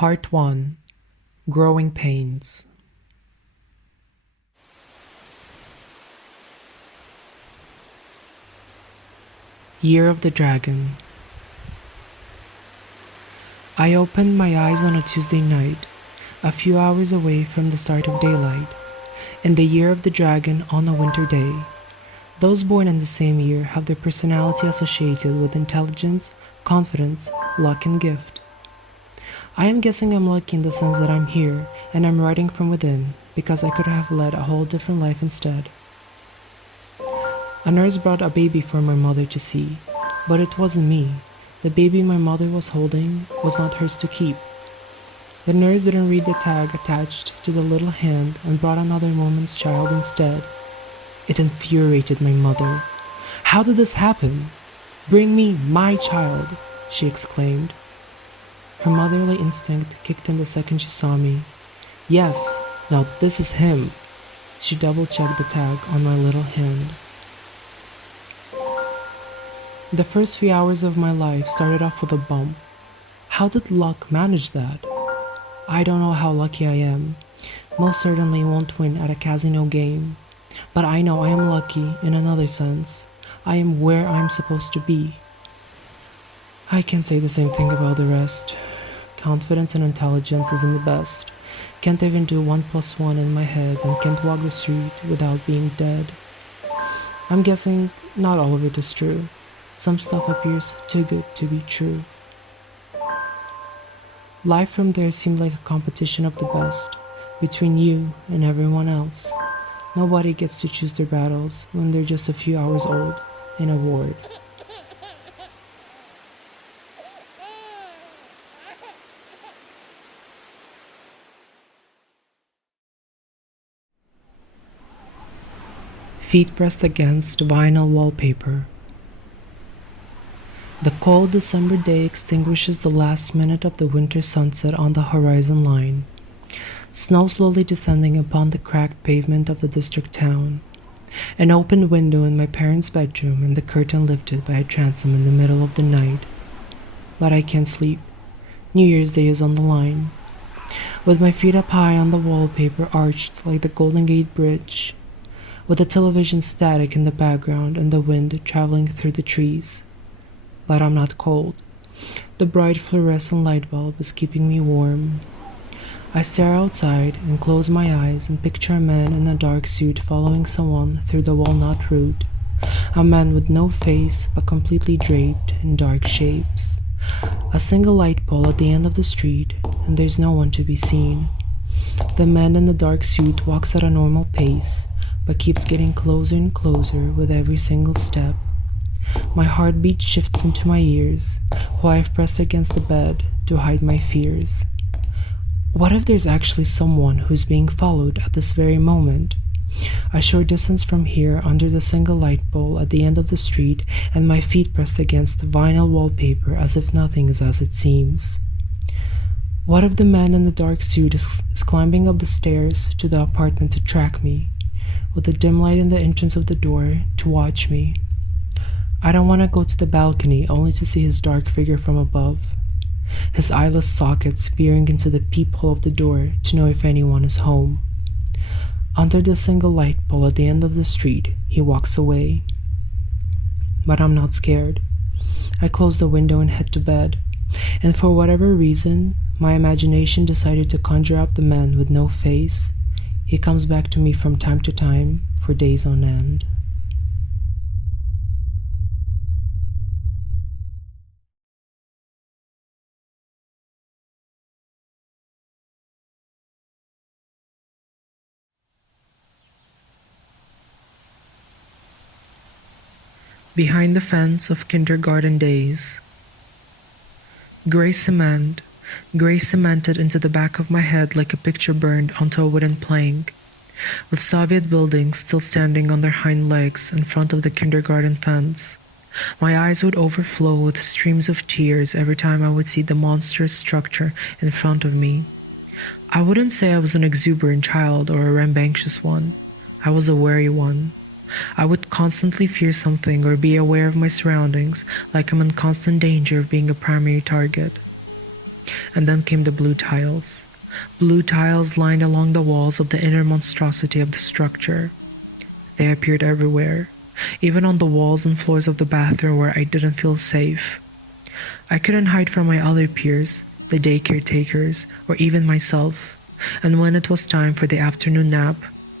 Part 1. Growing Pains. Year of the Dragon. I opened my eyes on a Tuesday night, a few hours away from the start of daylight, in the year of the dragon on a winter day. Those born in the same year have their personality associated with intelligence, confidence, luck, and gift. I am guessing I'm lucky in the sense that I'm here and I'm writing from within, because I could have led a whole different life instead. A nurse brought a baby for my mother to see, but it wasn't me. The baby my mother was holding was not hers to keep. The nurse didn't read the tag attached to the little hand and brought another woman's child instead. It infuriated my mother. "How did this happen? Bring me my child," she exclaimed. Her motherly instinct kicked in the second she saw me. "Yes, now this is him." She double-checked the tag on my little hand. The first few hours of my life started off with a bump. How did luck manage that? I don't know how lucky I am. Most certainly won't win at a casino game. But I know I am lucky in another sense. I am where I am supposed to be. I can't say the same thing about the rest. Confidence and intelligence isn't the best. Can't even do 1 + 1 in my head and can't walk the street without being dead. I'm guessing not all of it is true. Some stuff appears too good to be true. Life from there seemed like a competition of the best, between you and everyone else. Nobody gets to choose their battles when they're just a few hours old in a ward. Feet pressed against vinyl wallpaper. The cold December day extinguishes the last minute of the winter sunset on the horizon line. Snow slowly descending upon the cracked pavement of the district town. An open window in my parents' bedroom and the curtain lifted by a transom in the middle of the night. But I can't sleep. New Year's Day is on the line. With my feet up high on the wallpaper arched like the Golden Gate Bridge, with the television static in the background and the wind traveling through the trees. But I'm not cold. The bright fluorescent light bulb is keeping me warm. I stare outside and close my eyes and picture a man in a dark suit following someone through the walnut road. A man with no face but completely draped in dark shapes. A single light pole at the end of the street, and there's no one to be seen. The man in the dark suit walks at a normal pace, but keeps getting closer and closer with every single step. My heartbeat shifts into my ears, while I've pressed against the bed to hide my fears. What if there's actually someone who's being followed at this very moment? A short distance from here, under the single light pole at the end of the street, and my feet pressed against the vinyl wallpaper as if nothing is as it seems. What if the man in the dark suit is climbing up the stairs to the apartment to track me, with the dim light in the entrance of the door to watch me? I don't want to go to the balcony only to see his dark figure from above, his eyeless sockets peering into the peephole of the door to know if anyone is home. Under the single light pole at the end of the street, he walks away. But I'm not scared. I close the window and head to bed, and for whatever reason, my imagination decided to conjure up the man with no face. He comes back to me from time to time for days on end. Behind the fence of kindergarten days. Gray cement, gray cemented into the back of my head like a picture burned onto a wooden plank, with Soviet buildings still standing on their hind legs in front of the kindergarten fence. My eyes would overflow with streams of tears every time I would see the monstrous structure in front of me. I wouldn't say I was an exuberant child or a rambunctious one. I was a wary one. I would constantly fear something or be aware of my surroundings, like I'm in constant danger of being a primary target. And then came the blue tiles. Blue tiles lined along the walls of the inner monstrosity of the structure. They appeared everywhere, even on the walls and floors of the bathroom where I didn't feel safe. I couldn't hide from my other peers, the daycare takers, or even myself, and when it was time for the afternoon nap,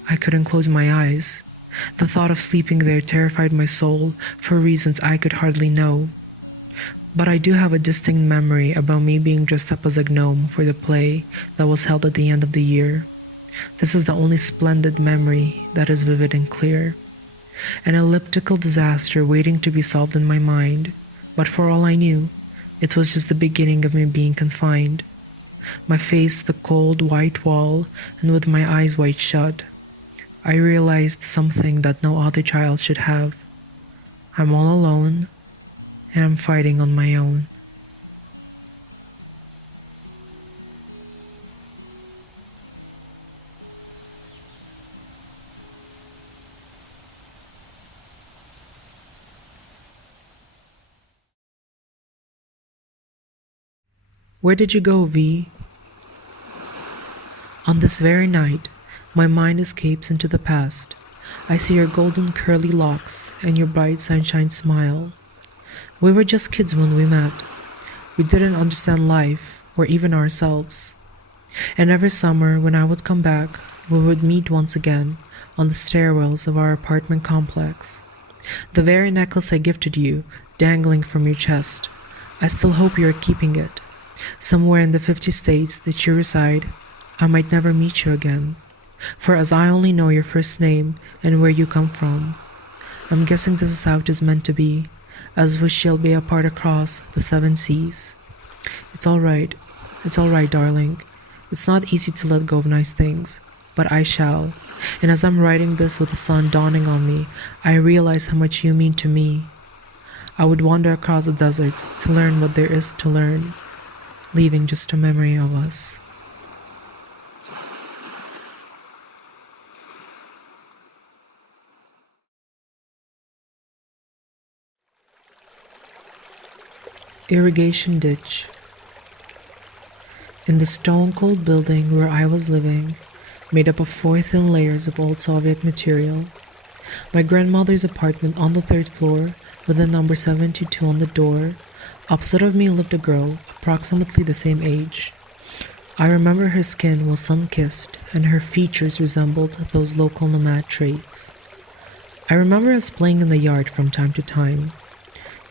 I couldn't close my eyes. The thought of sleeping there terrified my soul for reasons I could hardly know. But I do have a distinct memory about me being dressed up as a gnome for the play that was held at the end of the year. This is the only splendid memory that is vivid and clear. An elliptical disaster waiting to be solved in my mind, but for all I knew, it was just the beginning of me being confined. My face to the cold white wall, and with my eyes wide shut, I realized something that no other child should have. I'm all alone, and I'm fighting on my own. Where did you go, V? On this very night, my mind escapes into the past. I see your golden curly locks and your bright sunshine smile. We were just kids when we met. We didn't understand life or even ourselves. And every summer when I would come back, we would meet once again on the stairwells of our apartment complex. The very necklace I gifted you, dangling from your chest. I still hope you are keeping it. Somewhere in the 50 states that you reside, I might never meet you again. For as I only know your first name and where you come from, I'm guessing this is how it is meant to be, as we shall be apart across the 7 seas. It's all right, darling. It's not easy to let go of nice things, but I shall. And as I'm writing this with the sun dawning on me, I realize how much you mean to me. I would wander across the deserts to learn what there is to learn, leaving just a memory of us. Irrigation Ditch. In the stone-cold building where I was living, made up of 4 thin layers of old Soviet material, my grandmother's apartment on the 3rd floor with the number 72 on the door, opposite of me lived a girl approximately the same age. I remember her skin was sun-kissed and her features resembled those local nomad traits. I remember us playing in the yard from time to time.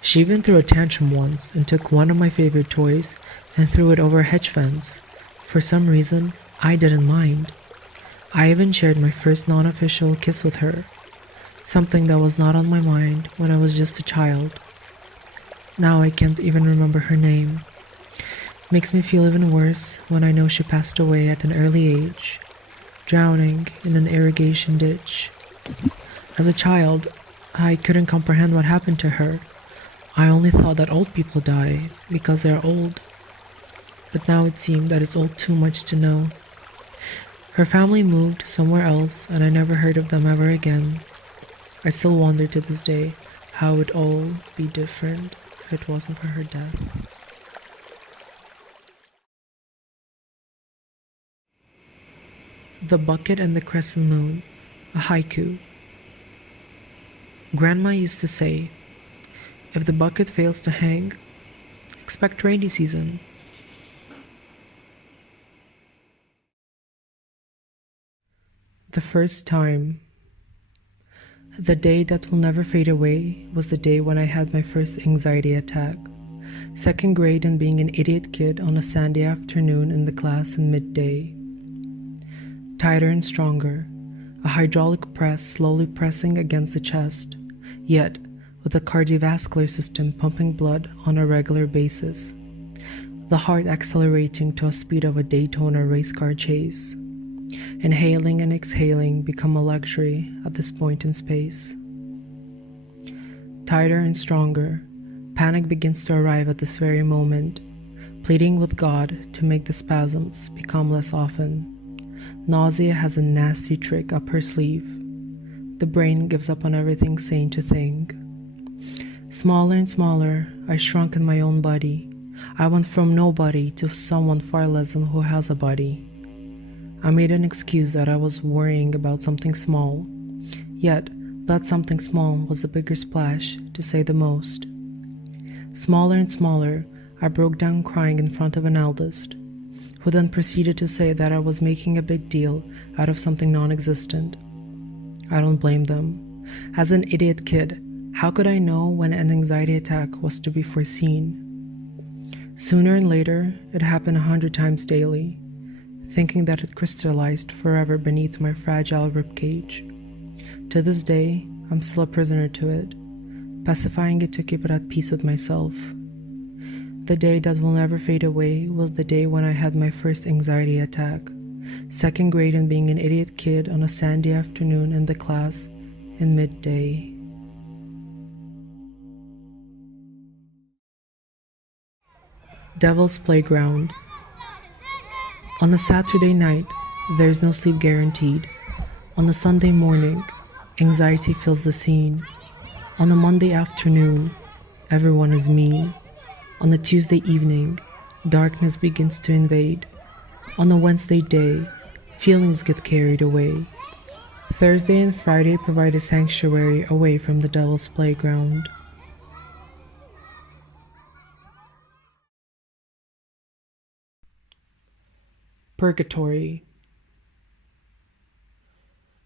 She even threw a tantrum once and took one of my favorite toys and threw it over a hedge fence. For some reason, I didn't mind. I even shared my first non-official kiss with her, something that was not on my mind when I was just a child. Now I can't even remember her name. Makes me feel even worse when I know she passed away at an early age, drowning in an irrigation ditch. As a child, I couldn't comprehend what happened to her. I only thought that old people die because they're old. But now it seemed that it's all too much to know. Her family moved somewhere else and I never heard of them ever again. I still wonder to this day how it would all be different if it wasn't for her death. The Bucket and the Crescent Moon, a haiku. Grandma used to say, if the bucket fails to hang, expect rainy season. The first time. The day that will never fade away was the day when I had my first anxiety attack. 2nd grade and being an idiot kid on a sandy afternoon in the class in midday. Tighter and stronger, a hydraulic press slowly pressing against the chest, yet with the cardiovascular system pumping blood on a regular basis. The heart accelerating to a speed of a Daytona race car chase. Inhaling and exhaling become a luxury at this point in space. Tighter and stronger, panic begins to arrive at this very moment, pleading with God to make the spasms become less often. Nausea has a nasty trick up her sleeve. The brain gives up on everything sane to think. Smaller and smaller, I shrunk in my own body, I went from nobody to someone far less than who has a body. I made an excuse that I was worrying about something small, yet that something small was a bigger splash, to say the most. Smaller and smaller, I broke down crying in front of an eldest, who then proceeded to say that I was making a big deal out of something non-existent. I don't blame them. As an idiot kid, how could I know when an anxiety attack was to be foreseen? Sooner and later, it happened 100 times daily, thinking that it crystallized forever beneath my fragile ribcage. To this day, I'm still a prisoner to it, pacifying it to keep it at peace with myself. The day that will never fade away was the day when I had my first anxiety attack, second grade and being an idiot kid on a sandy afternoon in the class in midday. Devil's Playground. On a Saturday night, there's no sleep guaranteed. On a Sunday morning, anxiety fills the scene. On a Monday afternoon, everyone is mean. On a Tuesday evening, darkness begins to invade. On a Wednesday day, feelings get carried away. Thursday and Friday provide a sanctuary away from the devil's playground. Purgatory.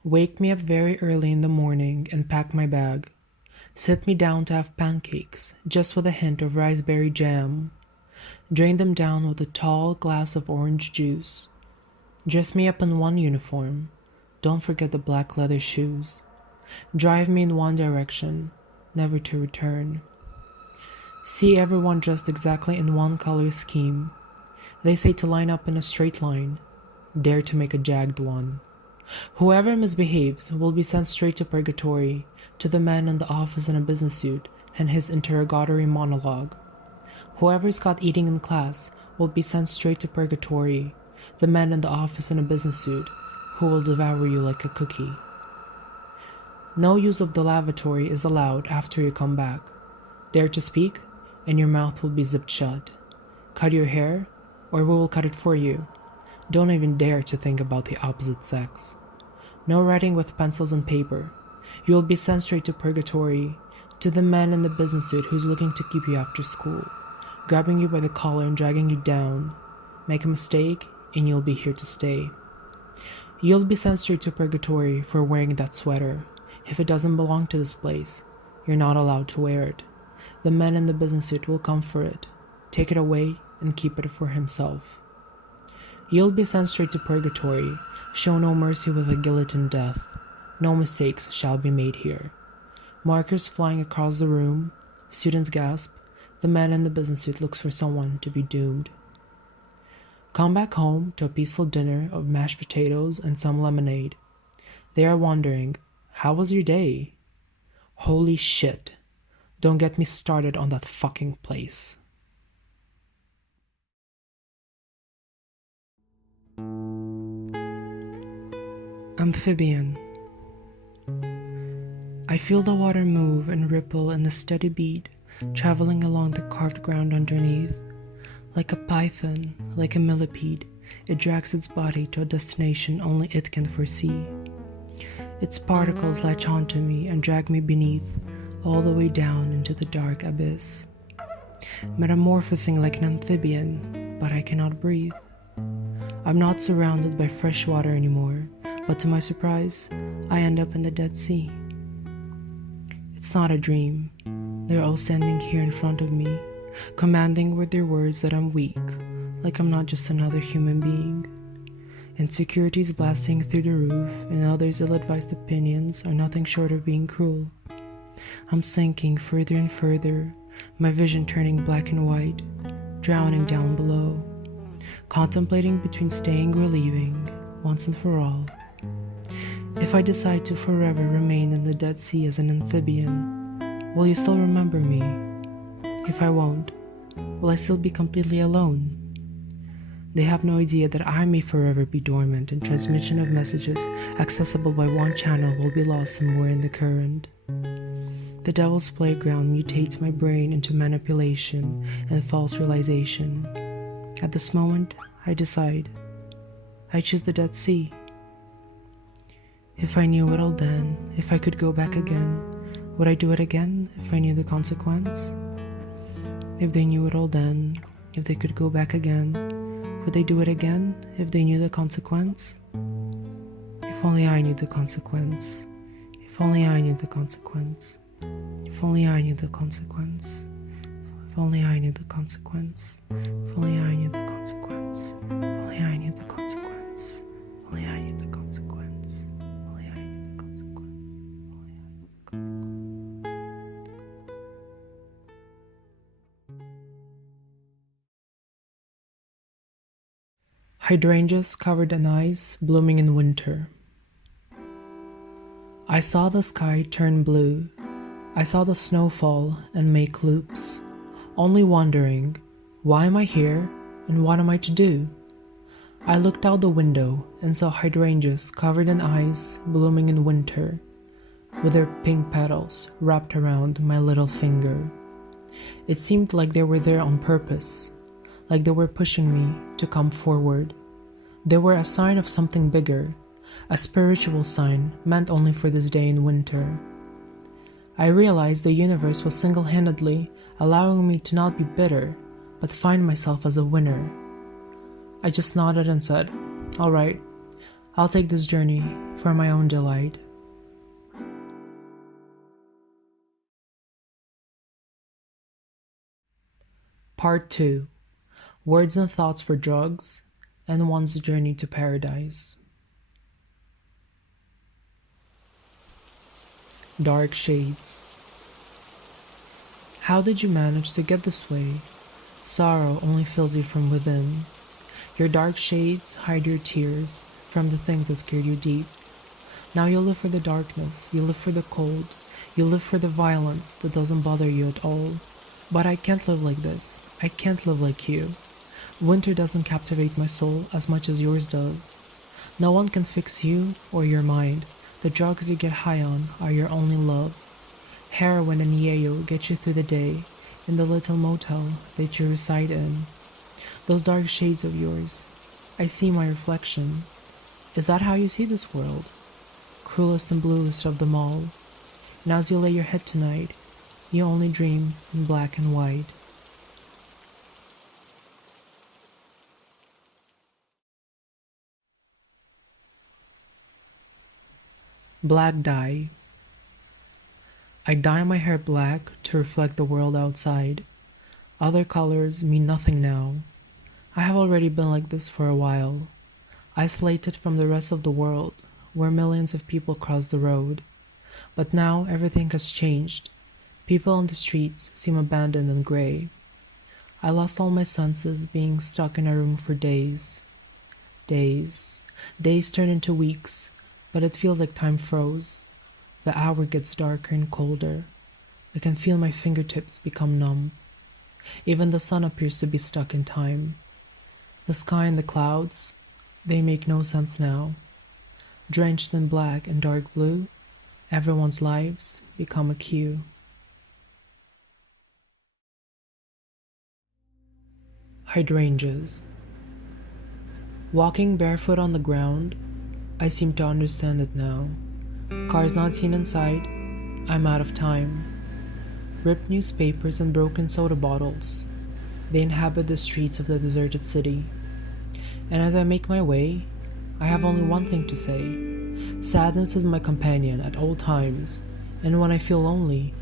Wake me up very early in the morning and pack my bag. Sit me down to have pancakes, just with a hint of raspberry jam. Drain them down with a tall glass of orange juice. Dress me up in one uniform. Don't forget the black leather shoes. Drive me in one direction, never to return. See everyone dressed exactly in one color scheme. They say to line up in a straight line. Dare to make a jagged one. Whoever misbehaves will be sent straight to purgatory, to the man in the office in a business suit and his interrogatory monologue. Whoever is caught eating in class will be sent straight to purgatory, the man in the office in a business suit who will devour you like a cookie. No use of the lavatory is allowed after you come back. Dare to speak, and your mouth will be zipped shut. Cut your hair, or we will cut it for you. Don't even dare to think about the opposite sex. No writing with pencils and paper. You will be sent straight to purgatory, to the man in the business suit who's looking to keep you after school, grabbing you by the collar and dragging you down. Make a mistake, and you'll be here to stay. You'll be sent straight to purgatory for wearing that sweater. If it doesn't belong to this place, you're not allowed to wear it. The man in the business suit will come for it, take it away, and keep it for himself. You'll be sent straight to purgatory. Show no mercy with a guillotine death. No mistakes shall be made here. Markers flying across the room. Students gasp. The man in the business suit looks for someone to be doomed. Come back home to a peaceful dinner of mashed potatoes and some lemonade. They are wondering, how was your day? Holy shit. Don't get me started on that fucking place. Amphibian. I feel the water move and ripple in a steady beat, traveling along the carved ground underneath. Like a python, like a millipede, it drags its body to a destination only it can foresee. Its particles latch onto me and drag me beneath, all the way down into the dark abyss. Metamorphosing like an amphibian, but I cannot breathe. I'm not surrounded by fresh water anymore, but to my surprise, I end up in the Dead Sea. It's not a dream. They're all standing here in front of me, commanding with their words that I'm weak, like I'm not just another human being. Insecurities blasting through the roof, and others' ill-advised opinions are nothing short of being cruel. I'm sinking further and further, my vision turning black and white, drowning down below, contemplating between staying or leaving, once and for all. If I decide to forever remain in the Dead Sea as an amphibian, will you still remember me? If I won't, will I still be completely alone? They have no idea that I may forever be dormant, and transmission of messages accessible by one channel will be lost somewhere in the current. The devil's playground mutates my brain into manipulation and false realization. At this moment, I decide. I choose the Dead Sea. If I knew it all then, if I could go back again, would I do it again if I knew the consequence? If they knew it all then, if they could go back again, would they do it again if they knew the consequence? If only I knew the consequence. If only I knew the consequence. If only I knew the consequence. If only I knew the consequence. If only I knew the consequence. If only I knew the consequence. If only I knew the consequence. If only I knew the consequence. Hydrangeas covered in ice, blooming in winter. I saw the sky turn blue. I saw the snow fall and make loops, only wondering, why am I here and what am I to do? I looked out the window and saw hydrangeas covered in ice, blooming in winter, with their pink petals wrapped around my little finger. It seemed like they were there on purpose, like they were pushing me to come forward. They were a sign of something bigger, a spiritual sign meant only for this day in winter. I realized the universe was single-handedly allowing me to not be bitter, but find myself as a winner. I just nodded and said, "All right, I'll take this journey for my own delight." Part 2. Words and Thoughts for Drugs and One's Journey to Paradise. Dark shades. How did you manage to get this way? Sorrow only fills you from within. Your dark shades hide your tears from the things that scared you deep. Now you live for the darkness, you live for the cold, you live for the violence that doesn't bother you at all. But I can't live like this. I can't live like you. Winter doesn't captivate my soul as much as yours does. No one can fix you or your mind. The drugs you get high on are your only love. Heroin and yayo get you through the day in the little motel that you reside in. Those dark shades of yours, I see my reflection. Is that how you see this world? Cruelest and bluest of them all. And as you lay your head tonight, you only dream in black and white. Black dye. I dye my hair black to reflect the world outside. Other colors mean nothing now. I have already been like this for a while, isolated from the rest of the world, where millions of people cross the road. But now everything has changed. People on the streets seem abandoned and gray. I lost all my senses being stuck in a room for days. Days turn into weeks, but it feels like time froze. The hour gets darker and colder. I can feel my fingertips become numb. Even the sun appears to be stuck in time. The sky and the clouds, they make no sense now. Drenched in black and dark blue, everyone's lives become a queue. Hydrangeas. Walking barefoot on the ground, I seem to understand it now. Cars not seen in sight, I'm out of time. Ripped newspapers and broken soda bottles, they inhabit the streets of the deserted city. And as I make my way, I have only one thing to say. Sadness is my companion at all times, and when I feel lonely,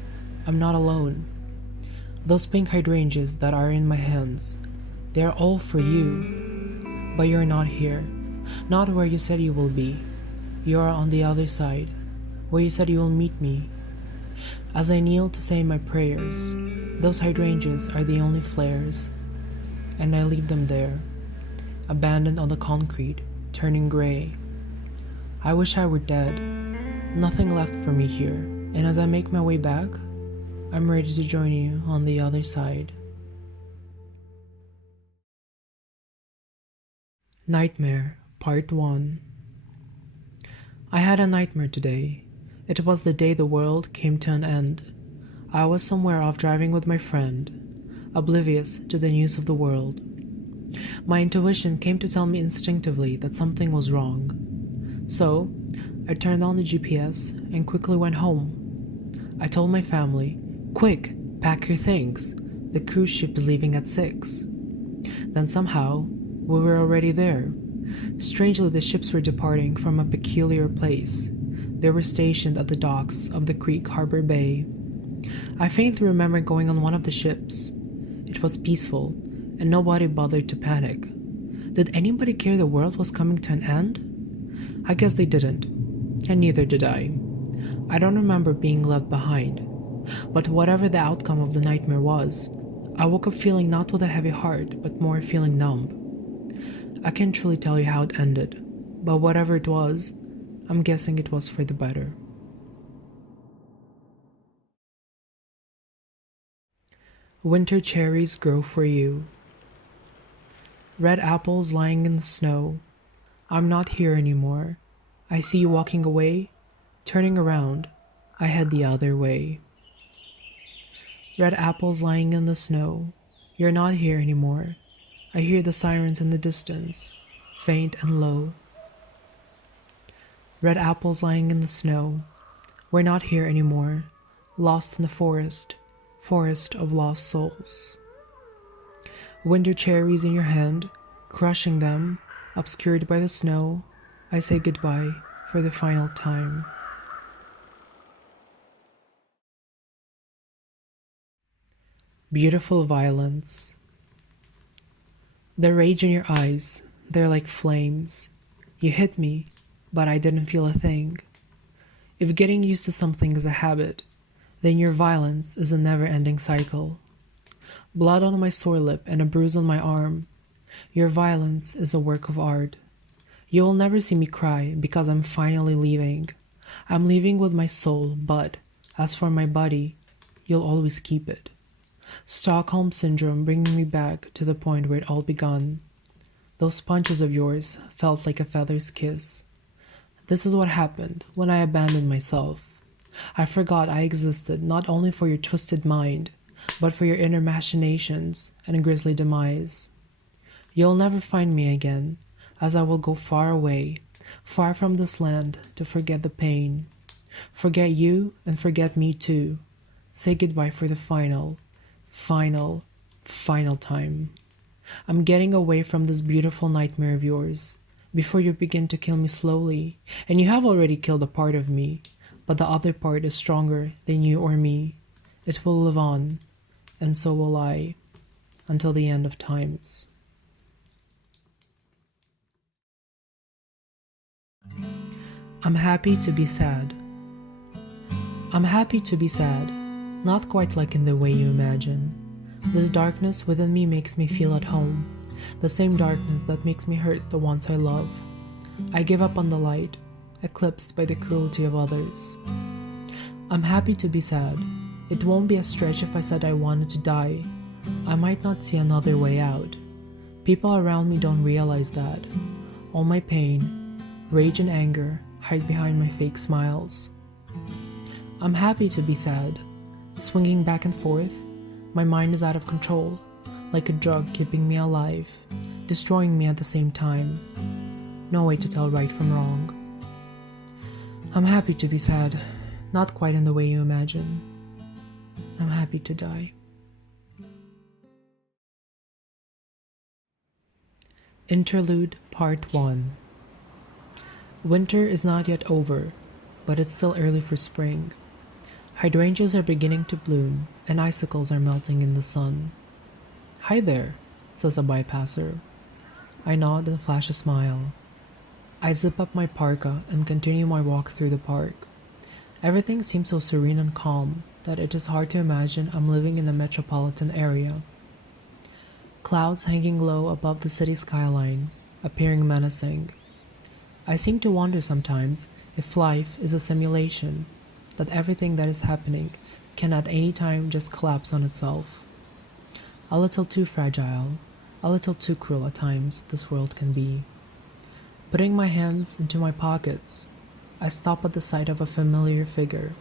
I'm not alone. Those pink hydrangeas that are in my hands, they are all for you. But you're not here, not where you said you will be. You are on the other side, where you said you will meet me. As I kneel to say my prayers, those hydrangeas are the only flares, and I leave them there, abandoned on the concrete, turning gray. I wish I were dead, nothing left for me here, and as I make my way back, I'm ready to join you on the other side. Nightmare, Part 1. I had a nightmare today. It was the day the world came to an end. I was somewhere off driving with my friend, oblivious to the news of the world. My intuition came to tell me instinctively that something was wrong. So, I turned on the GPS and quickly went home. I told my family, "Quick, pack your things. The cruise ship is leaving at 6. Then somehow, we were already there. Strangely, the ships were departing from a peculiar place. They were stationed at the docks of the Creek Harbor Bay. I faintly remember going on one of the ships. It was peaceful, and nobody bothered to panic. Did anybody care the world was coming to an end? I guess they didn't, and neither did I. I don't remember being left behind. But whatever the outcome of the nightmare was, I woke up feeling not with a heavy heart, but more feeling numb. I can't truly tell you how it ended, but whatever it was, I'm guessing it was for the better. Winter cherries grow for you. Red apples lying in the snow. I'm not here anymore. I see you walking away. Turning around, I head the other way. Red apples lying in the snow. You're not here anymore. I hear the sirens in the distance, faint and low. Red apples lying in the snow. We're not here anymore. Lost in the forest, forest of lost souls. Winter cherries in your hand, crushing them, obscured by the snow, I say goodbye for the final time. Beautiful violence. The rage in your eyes, they're like flames. You hit me, but I didn't feel a thing. If getting used to something is a habit, then your violence is a never-ending cycle. Blood on my sore lip and a bruise on my arm. Your violence is a work of art. You will never see me cry because I'm finally leaving. I'm leaving with my soul, but as for my body, you'll always keep it. Stockholm Syndrome bringing me back to the point where it all begun. Those punches of yours felt like a feather's kiss. This is what happened when I abandoned myself. I forgot I existed not only for your twisted mind, but for your inner machinations and grisly demise. You'll never find me again, as I will go far away, far from this land to forget the pain. Forget you and forget me too. Say goodbye for the final time. I'm getting away from this beautiful nightmare of yours, before you begin to kill me slowly, and you have already killed a part of me, but the other part is stronger than you or me. It will live on, and so will I, until the end of times. I'm happy to be sad. I'm happy to be sad, not quite like in the way you imagine. This darkness within me makes me feel at home, the same darkness that makes me hurt the ones I love. I give up on the light, eclipsed by the cruelty of others. I'm happy to be sad. It won't be a stretch if I said I wanted to die. I might not see another way out. People around me don't realize that. All my pain, rage and anger hide behind my fake smiles. I'm happy to be sad. Swinging back and forth, my mind is out of control, like a drug keeping me alive, destroying me at the same time. No way to tell right from wrong. I'm happy to be sad, not quite in the way you imagine. I'm happy to die. Interlude Part I. Winter is not yet over, but it's still early for spring. Hydrangeas are beginning to bloom, and icicles are melting in the sun. "Hi there," says a bypasser. I nod and flash a smile. I zip up my parka and continue my walk through the park. Everything seems so serene and calm that it is hard to imagine I'm living in a metropolitan area. Clouds hanging low above the city skyline, appearing menacing. I seem to wonder sometimes if life is a simulation, that everything that is happening can at any time just collapse on itself. A little too fragile, a little too cruel at times this world can be. Putting my hands into my pockets, I stop at the sight of a familiar figure.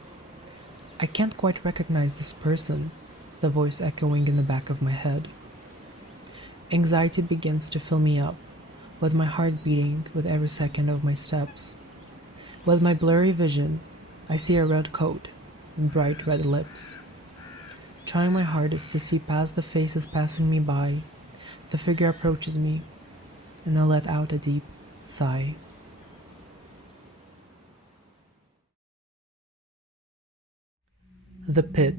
I can't quite recognize this person, the voice echoing in the back of my head. Anxiety begins to fill me up, with my heart beating with every second of my steps. With my blurry vision, I see a red coat and bright red lips. Trying my hardest to see past the faces passing me by, the figure approaches me, and I let out a deep sigh. The pit.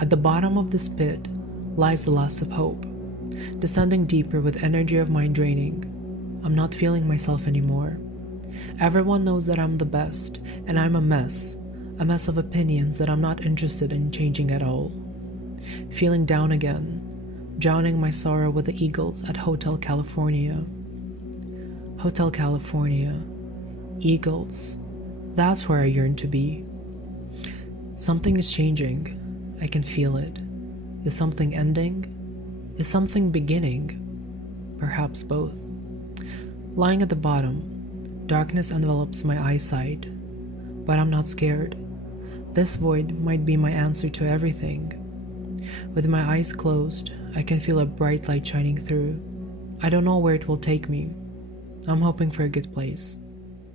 At the bottom of this pit lies the last of hope, descending deeper with energy of mind draining. I'm not feeling myself anymore. Everyone knows that I'm the best, and I'm a mess of opinions that I'm not interested in changing at all. Feeling down again, drowning my sorrow with the eagles at Hotel California. Hotel California. Eagles. That's where I yearn to be. Something is changing. I can feel it. Is something ending? Is something beginning? Perhaps both. Lying at the bottom, darkness envelops my eyesight. But I'm not scared. This void might be my answer to everything. With my eyes closed, I can feel a bright light shining through. I don't know where it will take me. I'm hoping for a good place.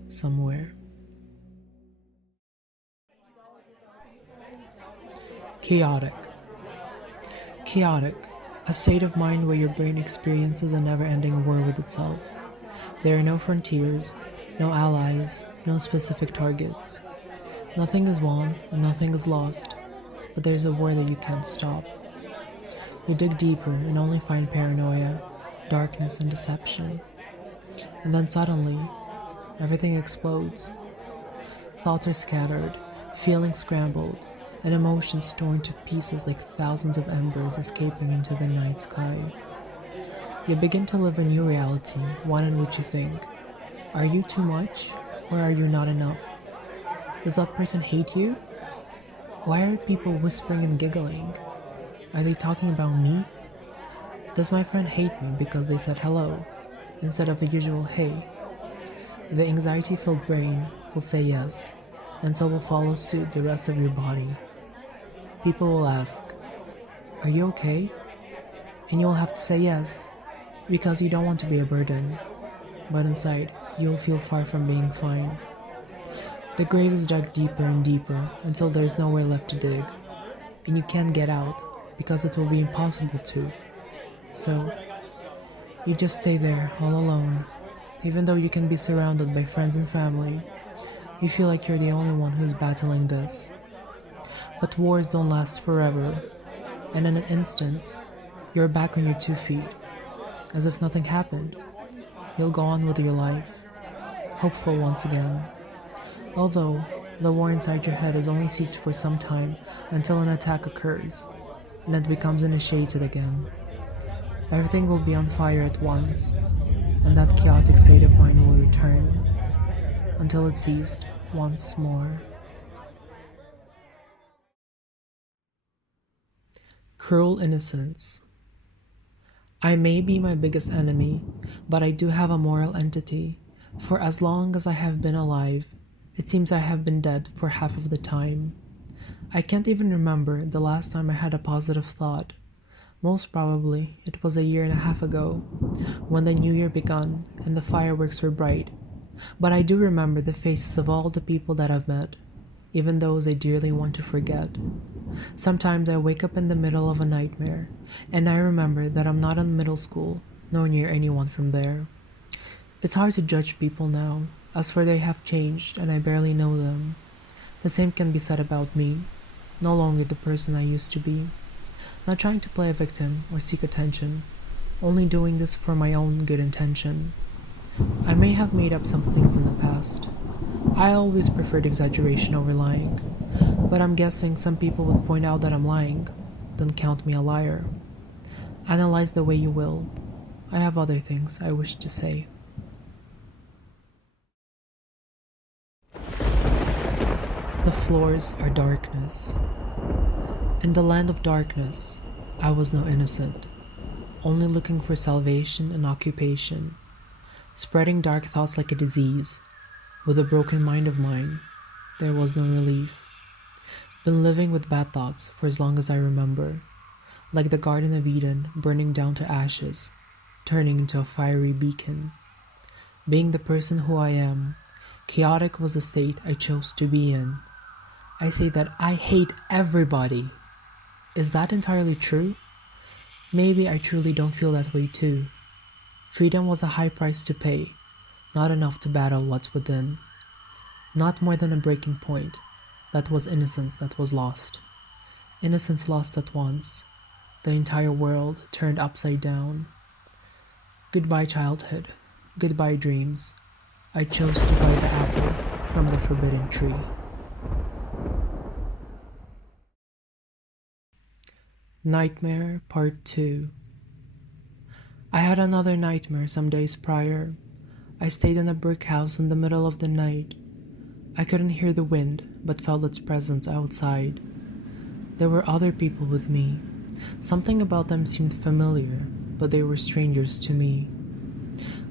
Somewhere. Chaotic. Chaotic. A state of mind where your brain experiences a never-ending war with itself. There are no frontiers, no allies, no specific targets. Nothing is won and nothing is lost, but there's a war that you can't stop. You dig deeper and only find paranoia, darkness, and deception. And then suddenly, everything explodes. Thoughts are scattered, feelings scrambled, and emotions torn to pieces like thousands of embers escaping into the night sky. You begin to live a new reality, one in which you think, are you too much, or are you not enough? Does that person hate you? Why are people whispering and giggling? Are they talking about me? Does my friend hate me because they said hello, instead of the usual hey? The anxiety-filled brain will say yes, and so will follow suit the rest of your body. People will ask, are you okay? And you will have to say yes, because you don't want to be a burden. But inside, you will feel far from being fine. The grave is dug deeper and deeper until there is nowhere left to dig, and you can't get out because it will be impossible to. So, you just stay there all alone. Even though you can be surrounded by friends and family, you feel like you're the only one who's battling this. But wars don't last forever, and in an instant, you're back on your 2 feet, as if nothing happened. You'll go on with your life, hopeful once again. Although, the war inside your head has only ceased for some time until an attack occurs, and it becomes initiated again. Everything will be on fire at once, and that chaotic state of mind will return, until it ceased once more. Cruel innocence. I may be my biggest enemy, but I do have a moral entity, for as long as I have been alive, it seems I have been dead for half of the time. I can't even remember the last time I had a positive thought. Most probably, it was a year and a half ago, when the new year begun and the fireworks were bright. But I do remember the faces of all the people that I've met, even those I dearly want to forget. Sometimes I wake up in the middle of a nightmare, and I remember that I'm not in middle school, nor near anyone from there. It's hard to judge people now, as for they have changed and I barely know them. The same can be said about me, no longer the person I used to be. Not trying to play a victim or seek attention, only doing this for my own good intention. I may have made up some things in the past. I always preferred exaggeration over lying, but I'm guessing some people would point out that I'm lying, then count me a liar. Analyze the way you will. I have other things I wish to say. The floors are darkness. In the land of darkness, I was no innocent, only looking for salvation and occupation, spreading dark thoughts like a disease. With a broken mind of mine, there was no relief. Been living with bad thoughts for as long as I remember, like the Garden of Eden burning down to ashes, turning into a fiery beacon. Being the person who I am, chaotic was the state I chose to be in. I say that I hate everybody. Is that entirely true? Maybe I truly don't feel that way too. Freedom was a high price to pay, not enough to battle what's within. Not more than a breaking point. That was innocence that was lost. Innocence lost at once. The entire world turned upside down. Goodbye childhood. Goodbye dreams. I chose to buy the apple from the forbidden tree. Nightmare Part II. I had another nightmare some days prior. I stayed in a brick house in the middle of the night. I couldn't hear the wind, but felt its presence outside. There were other people with me. Something about them seemed familiar, but they were strangers to me.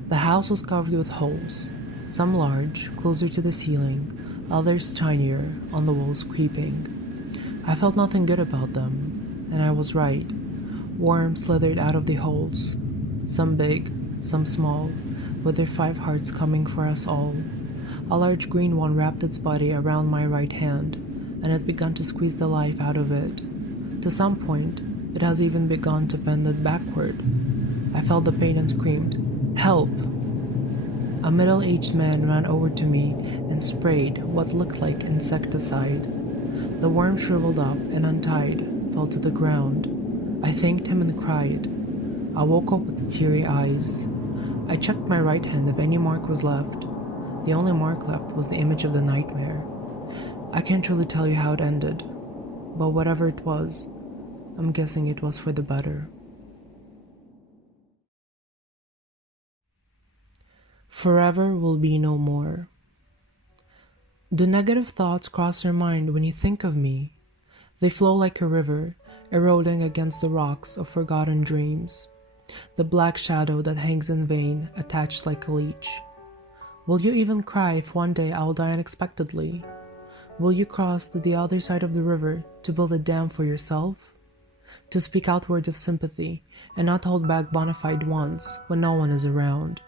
The house was covered with holes, some large, closer to the ceiling, others tinier, on the walls creeping. I felt nothing good about them, and I was right. Worms slithered out of the holes, some big, some small, with their 5 hearts coming for us all. A large green one wrapped its body around my right hand, and had begun to squeeze the life out of it. To some point, it has even begun to bend it backward. I felt the pain and screamed, "Help!" A middle-aged man ran over to me and sprayed what looked like insecticide. The worm shriveled up and untied, fell to the ground. I thanked him and cried. I woke up with teary eyes. I checked my right hand if any mark was left. The only mark left was the image of the nightmare. I can't really tell you how it ended, but whatever it was, I'm guessing it was for the better. Forever will be no more. Do negative thoughts cross your mind when you think of me? They flow like a river, eroding against the rocks of forgotten dreams. The black shadow that hangs in vain, attached like a leech. Will you even cry if one day I'll die unexpectedly? Will you cross to the other side of the river to build a dam for yourself? To speak out words of sympathy and not hold back bona fide ones when no one is around.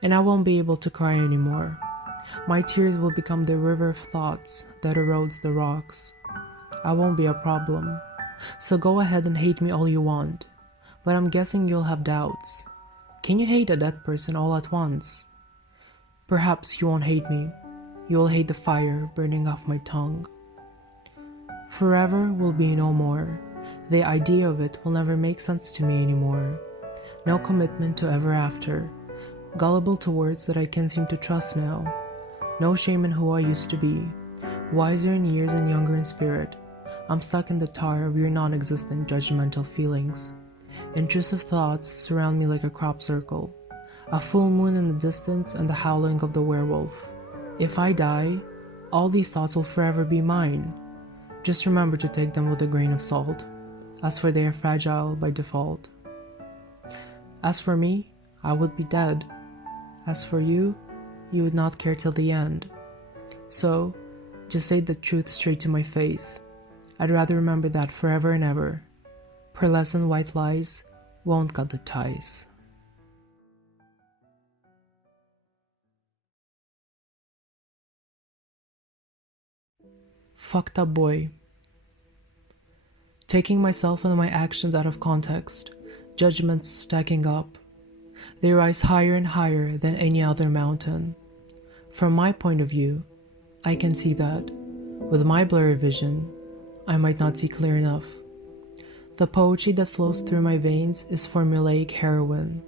And I won't be able to cry anymore. My tears will become the river of thoughts that erodes the rocks. I won't be a problem. So go ahead and hate me all you want. But I'm guessing you'll have doubts. Can you hate a dead person all at once? Perhaps you won't hate me. You will hate the fire burning off my tongue. Forever will be no more. The idea of it will never make sense to me anymore. No commitment to ever after. Gullible to words that I can't seem to trust now. No shame in who I used to be. Wiser in years and younger in spirit. I'm stuck in the tar of your non-existent judgmental feelings. Intrusive thoughts surround me like a crop circle. A full moon in the distance and the howling of the werewolf. If I die, all these thoughts will forever be mine. Just remember to take them with a grain of salt, as for they are fragile by default. As for me, I would be dead. As for you, you would not care till the end. So, just say the truth straight to my face. I'd rather remember that forever and ever. Pearlescent white lies won't cut the ties. Fucked up boy. Taking myself and my actions out of context, judgments stacking up. They rise higher and higher than any other mountain. From my point of view, I can see that. With my blurry vision, I might not see clear enough. The poetry that flows through my veins is formulaic heroin.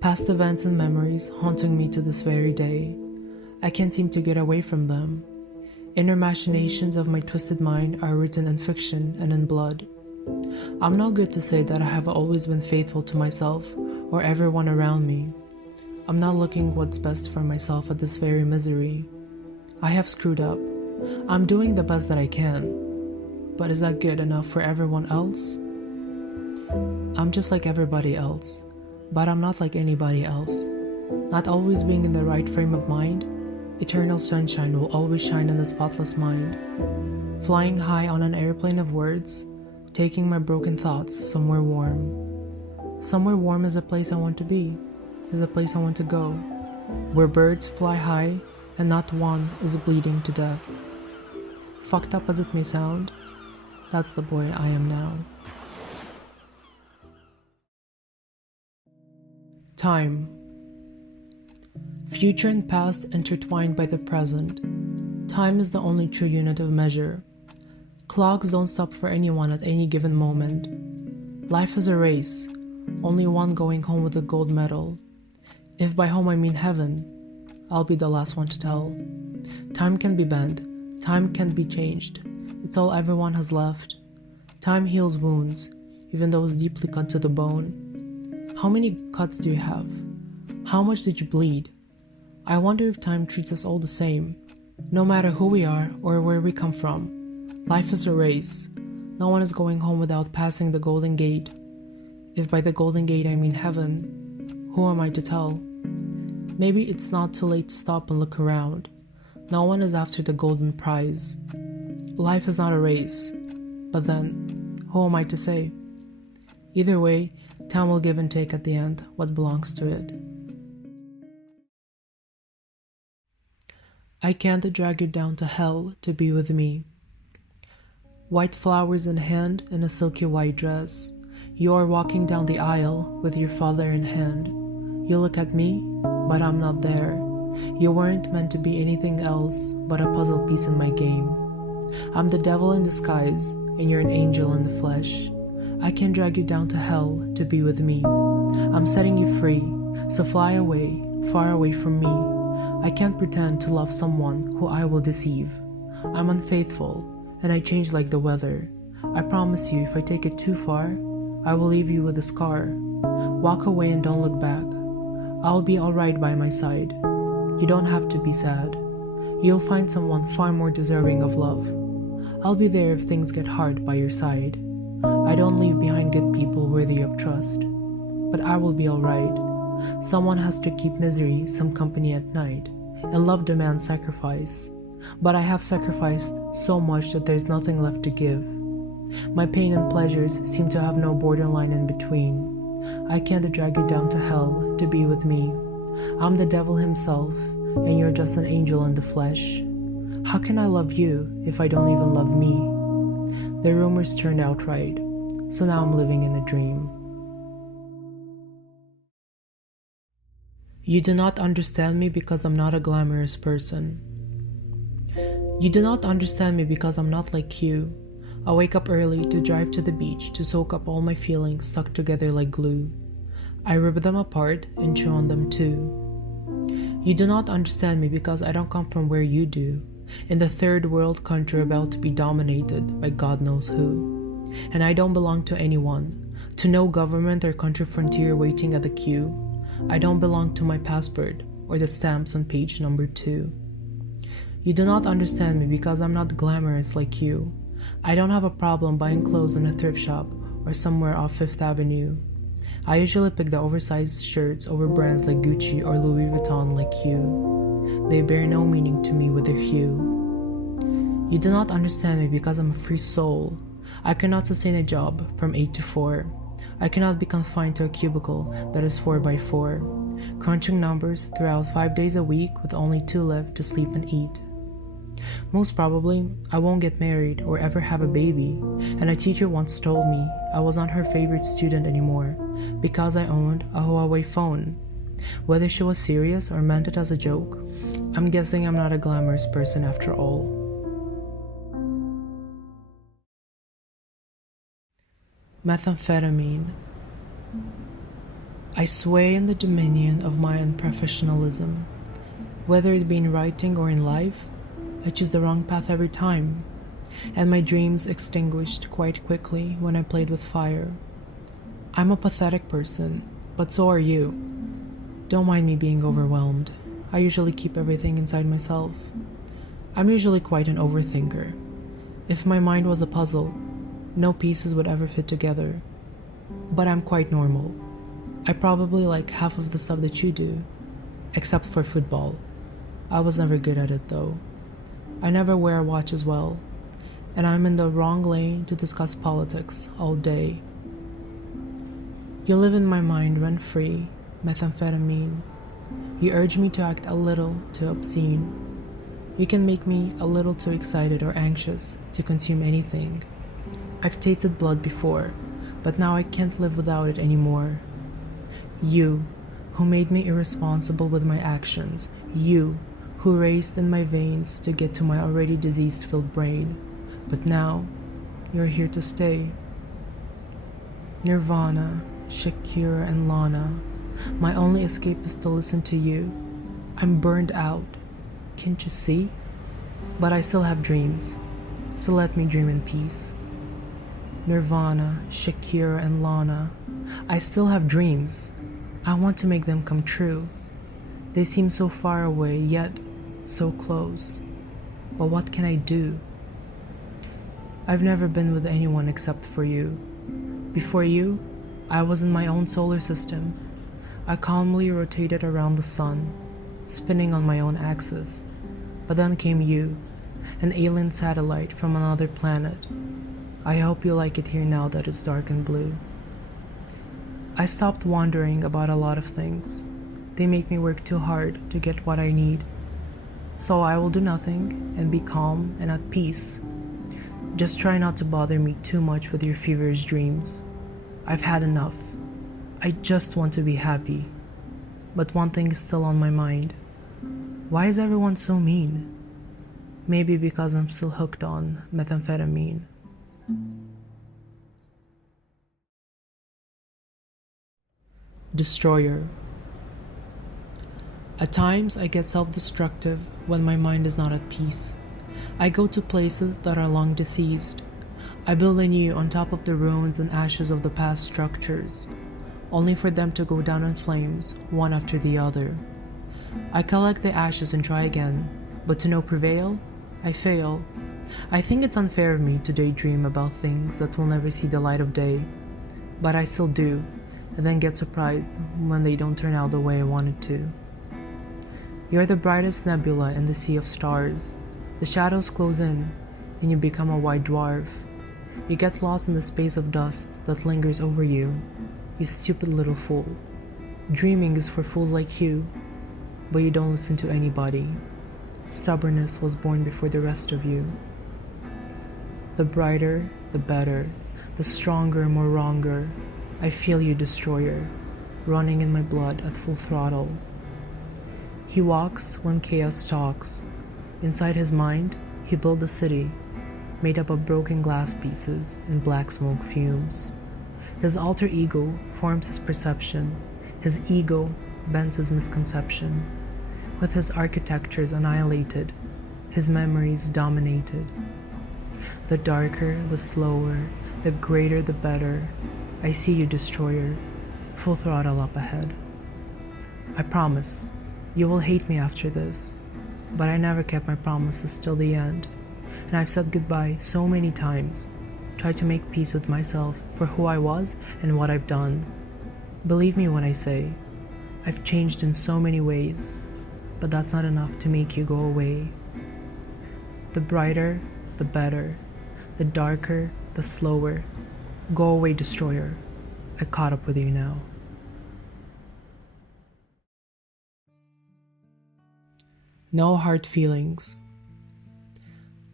Past events and memories haunting me to this very day. I can't seem to get away from them. Inner machinations of my twisted mind are written in fiction and in blood. I'm no good to say that I have always been faithful to myself or everyone around me. I'm not looking what's best for myself at this very misery. I have screwed up. I'm doing the best that I can. But is that good enough for everyone else? I'm just like everybody else, but I'm not like anybody else. Not always being in the right frame of mind, Eternal sunshine will always shine in the spotless mind. Flying high on an airplane of words, taking my broken thoughts somewhere warm. Somewhere warm is a place I want to be, is a place I want to go, where birds fly high and not one is bleeding to death. Fucked up as it may sound, that's the boy I am now. Time. Future and past intertwined by the present. Time is the only true unit of measure. Clocks don't stop for anyone at any given moment. Life is a race, only one going home with a gold medal. If by home I mean heaven, I'll be the last one to tell. Time can be bent, time can be changed. It's all everyone has left. Time heals wounds, even those deeply cut to the bone. How many cuts do you have? How much did you bleed? I wonder if time treats us all the same, no matter who we are or where we come from. Life is a race. No one is going home without passing the Golden Gate. If by the Golden Gate I mean heaven, who am I to tell? Maybe it's not too late to stop and look around. No one is after the golden prize. Life is not a race, but then, who am I to say? Either way, time will give and take at the end what belongs to it. I can't drag you down to hell to be with me. White flowers in hand in a silky white dress. You are walking down the aisle with your father in hand. You look at me, but I'm not there. You weren't meant to be anything else but a puzzle piece in my game. I'm the devil in disguise, and you're an angel in the flesh. I can drag you down to hell to be with me. I'm setting you free, so fly away, far away from me. I can't pretend to love someone who I will deceive. I'm unfaithful, and I change like the weather. I promise you, if I take it too far, I will leave you with a scar. Walk away and don't look back. I'll be alright by my side. You don't have to be sad. You'll find someone far more deserving of love. I'll be there if things get hard by your side. I don't leave behind good people worthy of trust. But I will be alright. Someone has to keep misery some company at night, and love demands sacrifice. But I have sacrificed so much that there's nothing left to give. My pain and pleasures seem to have no borderline in between. I can't drag you down to hell to be with me. I'm the devil himself, and you're just an angel in the flesh. How can I love you if I don't even love me? The rumors turned out right, so now I'm living in a dream. You do not understand me because I'm not a glamorous person. You do not understand me because I'm not like you. I wake up early to drive to the beach to soak up all my feelings stuck together like glue. I rip them apart and chew on them too. You do not understand me because I don't come from where you do, in the third world country about to be dominated by God knows who. And I don't belong to anyone, to no government or country frontier waiting at the queue. I don't belong to my passport or the stamps on page number 2. You do not understand me because I'm not glamorous like you. I don't have a problem buying clothes in a thrift shop or somewhere off Fifth Avenue. I usually pick the oversized shirts over brands like Gucci or Louis Vuitton like you. They bear no meaning to me with their hue. You do not understand me because I'm a free soul. I cannot sustain a job from 8 to 4. I cannot be confined to a cubicle that is 4 by 4, crunching numbers throughout 5 days a week with only 2 left to sleep and eat. Most probably, I won't get married or ever have a baby, and a teacher once told me I was not her favorite student anymore because I owned a Huawei phone. Whether she was serious or meant it as a joke, I'm guessing I'm not a glamorous person after all. Methamphetamine. I sway in the dominion of my unprofessionalism. Whether it be in writing or in life, I choose the wrong path every time, and my dreams extinguished quite quickly when I played with fire. I'm a pathetic person, but so are you. Don't mind me being overwhelmed. I usually keep everything inside myself. I'm usually quite an overthinker. If my mind was a puzzle, no pieces would ever fit together. But I'm quite normal. I probably like half of the stuff that you do, except for football. I was never good at it though. I never wear a watch as well, and I'm in the wrong lane to discuss politics all day. You live in my mind rent-free, methamphetamine. You urge me to act a little too obscene. You can make me a little too excited or anxious to consume anything. I've tasted blood before, but now I can't live without it anymore. You, who made me irresponsible with my actions. You, who raced in my veins to get to my already disease-filled brain. But now, you're here to stay. Nirvana, Shakira and Lana. My only escape is to listen to you. I'm burned out. Can't you see? But I still have dreams, so let me dream in peace. Nirvana, Shakira and Lana. I still have dreams. I want to make them come true. They seem so far away, yet so close. But what can I do? I've never been with anyone except for you. Before you, I was in my own solar system. I calmly rotated around the sun, spinning on my own axis. But then came you, an alien satellite from another planet. I hope you like it here now that it's dark and blue. I stopped wondering about a lot of things. They make me work too hard to get what I need. So I will do nothing and be calm and at peace. Just try not to bother me too much with your feverish dreams. I've had enough. I just want to be happy. But one thing is still on my mind. Why is everyone so mean? Maybe because I'm still hooked on methamphetamine. Destroyer. At times I get self-destructive when my mind is not at peace. I go to places that are long deceased. I build anew on top of the ruins and ashes of the past structures, only for them to go down in flames, one after the other. I collect the ashes and try again, but to no prevail, I fail. I think it's unfair of me to daydream about things that will never see the light of day, but I still do, and then get surprised when they don't turn out the way I wanted to. You're the brightest nebula in the sea of stars. The shadows close in, and you become a white dwarf. You get lost in the space of dust that lingers over you. You stupid little fool. Dreaming is for fools like you, but you don't listen to anybody. Stubbornness was born before the rest of you. The brighter, the better. The stronger, more wronger. I feel you, destroyer, running in my blood at full throttle. He walks when chaos talks. Inside his mind, he built a city, made up of broken glass pieces and black smoke fumes. His alter ego forms his perception. His ego bends his misconception. With his architectures annihilated, his memories dominated. The darker, the slower, the greater, the better. I see you, destroyer, full throttle up ahead. I promise, you will hate me after this, but I never kept my promises till the end, and I've said goodbye so many times, tried to make peace with myself for who I was and what I've done. Believe me when I say, I've changed in so many ways, but that's not enough to make you go away. The brighter, the better, the darker, the slower. Go away, destroyer. I caught up with you now. No hard feelings.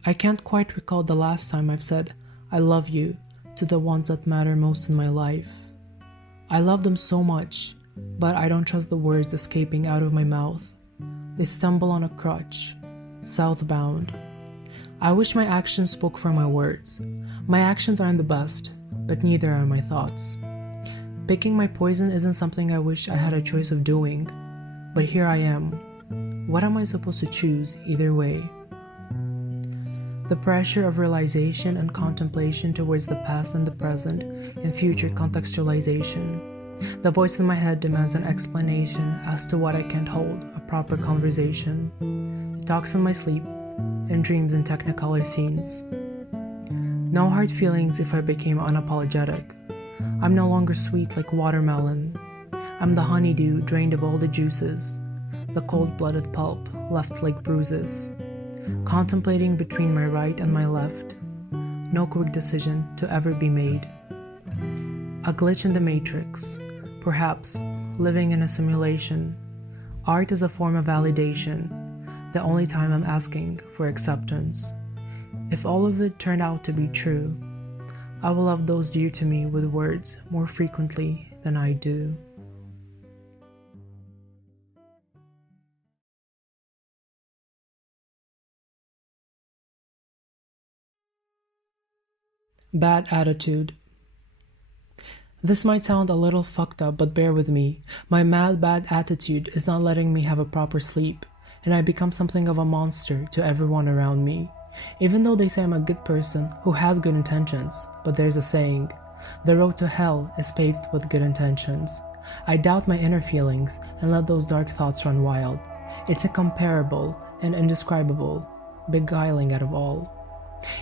I can't quite recall the last time I've said I love you to the ones that matter most in my life. I love them so much, but I don't trust the words escaping out of my mouth. They stumble on a crutch, southbound. I wish my actions spoke for my words. My actions aren't the best, but neither are my thoughts. Picking my poison isn't something I wish I had a choice of doing, but here I am. What am I supposed to choose either way? The pressure of realization and contemplation towards the past and the present and future contextualization. The voice in my head demands an explanation as to what I can't hold a proper conversation. It talks in my sleep and dreams in technicolor scenes. No hard feelings if I became unapologetic. I'm no longer sweet like watermelon. I'm the honeydew drained of all the juices. the cold-blooded pulp left like bruises. Contemplating between my right and my left, no quick decision to ever be made. A glitch in the matrix, perhaps living in a simulation. Art is a form of validation, the only time I'm asking for acceptance. If all of it turned out to be true, I will love those dear to me with words more frequently than I do. Bad attitude. This might sound a little fucked up, but bear with me. My mad bad attitude is not letting me have a proper sleep, and I become something of a monster to everyone around me. Even though they say I'm a good person who has good intentions, but there's a saying, the road to hell is paved with good intentions. I doubt my inner feelings and let those dark thoughts run wild. It's incomparable and indescribable, beguiling out of all.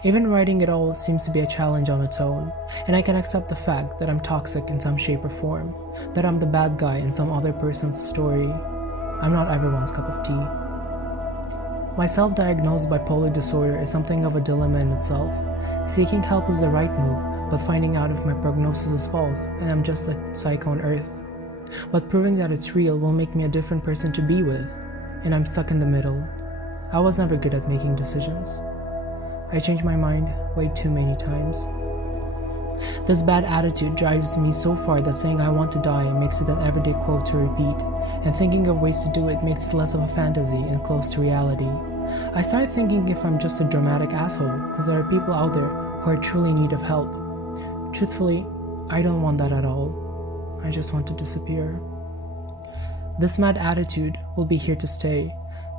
Even writing it all seems to be a challenge on its own, and I can accept the fact that I'm toxic in some shape or form, that I'm the bad guy in some other person's story. I'm not everyone's cup of tea. My self-diagnosed bipolar disorder is something of a dilemma in itself. Seeking help is the right move, but finding out if my prognosis is false and I'm just a psycho on earth. But proving that it's real will make me a different person to be with, and I'm stuck in the middle. I was never good at making decisions. I changed my mind way too many times. This bad attitude drives me so far that saying I want to die makes it an everyday quote to repeat, and thinking of ways to do it makes it less of a fantasy and close to reality. I started thinking if I'm just a dramatic asshole, because there are people out there who are truly in need of help. Truthfully, I don't want that at all. I just want to disappear. This mad attitude will be here to stay,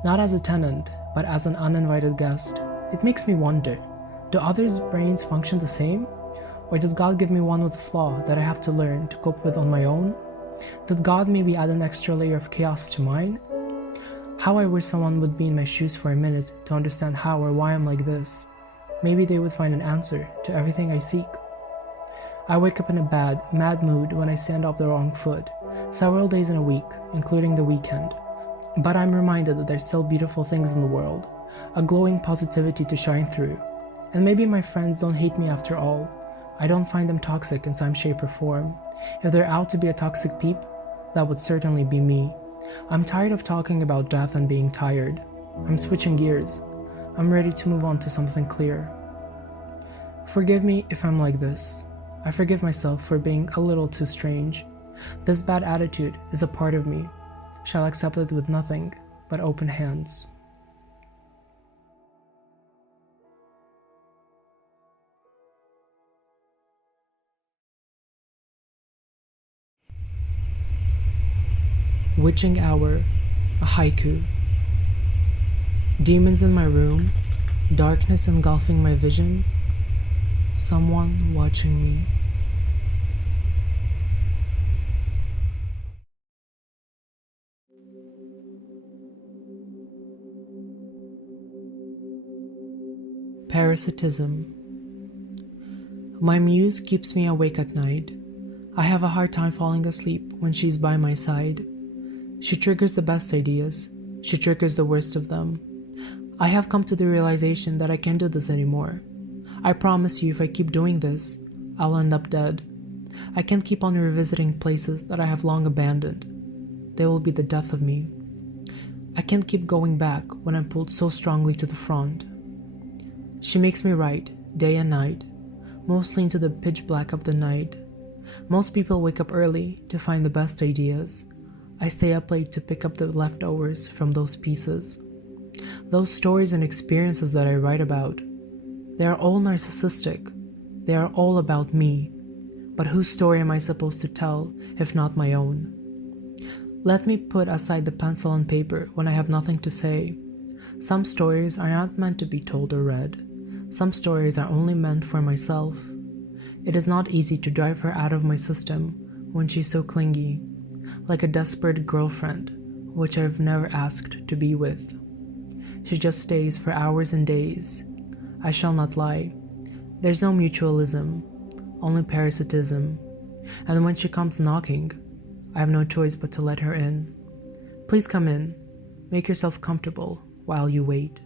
not as a tenant, but as an uninvited guest. It makes me wonder, do others' brains function the same? Or did God give me one with a flaw that I have to learn to cope with on my own? Did God maybe add an extra layer of chaos to mine? How I wish someone would be in my shoes for a minute to understand how or why I'm like this. Maybe they would find an answer to everything I seek. I wake up in a bad, mad mood when I stand off the wrong foot, several days in a week, including the weekend. But I'm reminded that there's still beautiful things in the world, a glowing positivity to shine through. And maybe my friends don't hate me after all. I don't find them toxic in some shape or form. If they're out to be a toxic peep, that would certainly be me. I'm tired of talking about death and being tired. I'm switching gears. I'm ready to move on to something clear. Forgive me if I'm like this. I forgive myself for being a little too strange. This bad attitude is a part of me. Shall accept it with nothing but open hands. Witching Hour, a haiku. Demons in my room, darkness engulfing my vision, someone watching me. Parasitism. My muse keeps me awake at night. I have a hard time falling asleep when she's by my side. She triggers the best ideas. She triggers the worst of them. I have come to the realization that I can't do this anymore. I promise you, if I keep doing this, I'll end up dead. I can't keep on revisiting places that I have long abandoned. They will be the death of me. I can't keep going back when I'm pulled so strongly to the front. She makes me write, day and night, mostly into the pitch black of the night. Most people wake up early to find the best ideas. I stay up late to pick up the leftovers from those pieces. Those stories and experiences that I write about, they are all narcissistic. They are all about me. But whose story am I supposed to tell if not my own? Let me put aside the pencil and paper when I have nothing to say. Some stories are not meant to be told or read. Some stories are only meant for myself. It is not easy to drive her out of my system when she's so clingy, like a desperate girlfriend, which I've never asked to be with. She just stays for hours and days. I shall not lie. There's no mutualism, only parasitism. And when she comes knocking, I have no choice but to let her in. Please come in. Make yourself comfortable while you wait.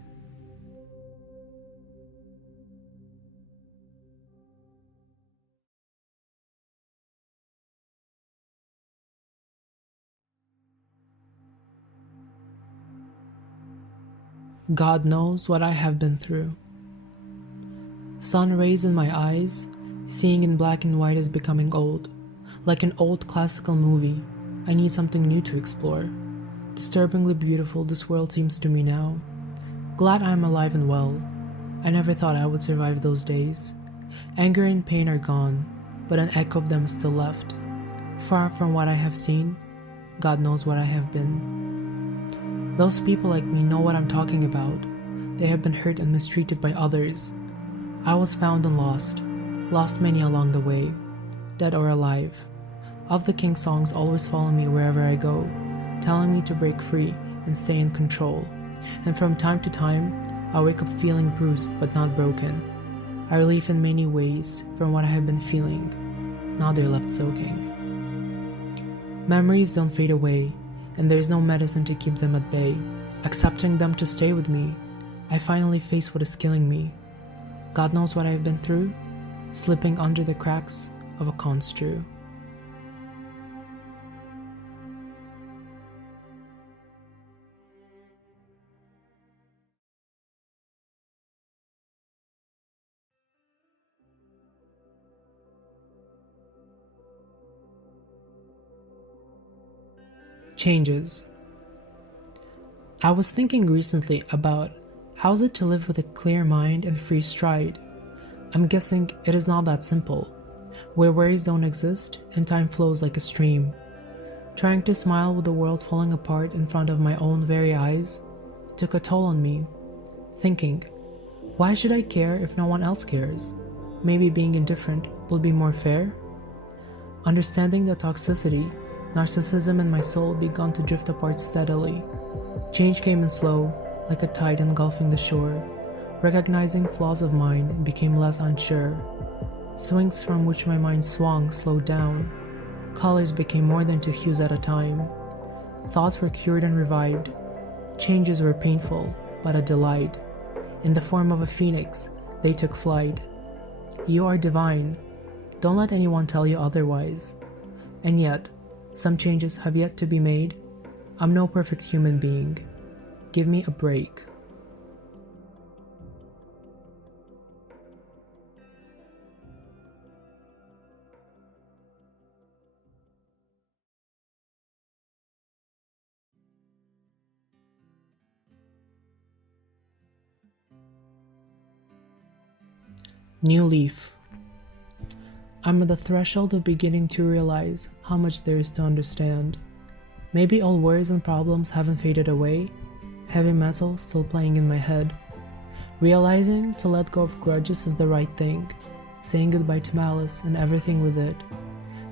God knows what I have been through. Sun rays in my eyes, seeing in black and white is becoming old. Like an old classical movie, I need something new to explore. Disturbingly beautiful this world seems to me now. Glad I am alive and well. I never thought I would survive those days. Anger and pain are gone, but an echo of them is still left. Far from what I have seen, God knows what I have been. Those people like me know what I'm talking about. They have been hurt and mistreated by others. I was found and lost many along the way, dead or alive. Of the King songs always follow me wherever I go, telling me to break free and stay in control. And from time to time, I wake up feeling bruised but not broken. I relieve in many ways from what I have been feeling. Now they're left soaking. Memories don't fade away, and there's no medicine to keep them at bay. Accepting them to stay with me, I finally face what is killing me. God knows what I've been through, slipping under the cracks of a construe. Changes. I was thinking recently about how's it to live with a clear mind and free stride. I'm guessing it is not that simple, where worries don't exist and time flows like a stream. Trying to smile with the world falling apart in front of my own very eyes, it took a toll on me. Thinking, why should I care if no one else cares? Maybe being indifferent will be more fair? Understanding the toxicity, narcissism in my soul began to drift apart steadily. Change came in slow, like a tide engulfing the shore. Recognizing flaws of mine became less unsure. Swings from which my mind swung slowed down. Colors became more than two hues at a time. Thoughts were cured and revived. Changes were painful, but a delight. In the form of a phoenix, they took flight. You are divine. Don't let anyone tell you otherwise. And yet, some changes have yet to be made. I'm no perfect human being. Give me a break. New leaf. I'm at the threshold of beginning to realize how much there is to understand. Maybe all worries and problems haven't faded away, heavy metal still playing in my head. Realizing to let go of grudges is the right thing, saying goodbye to malice and everything with it.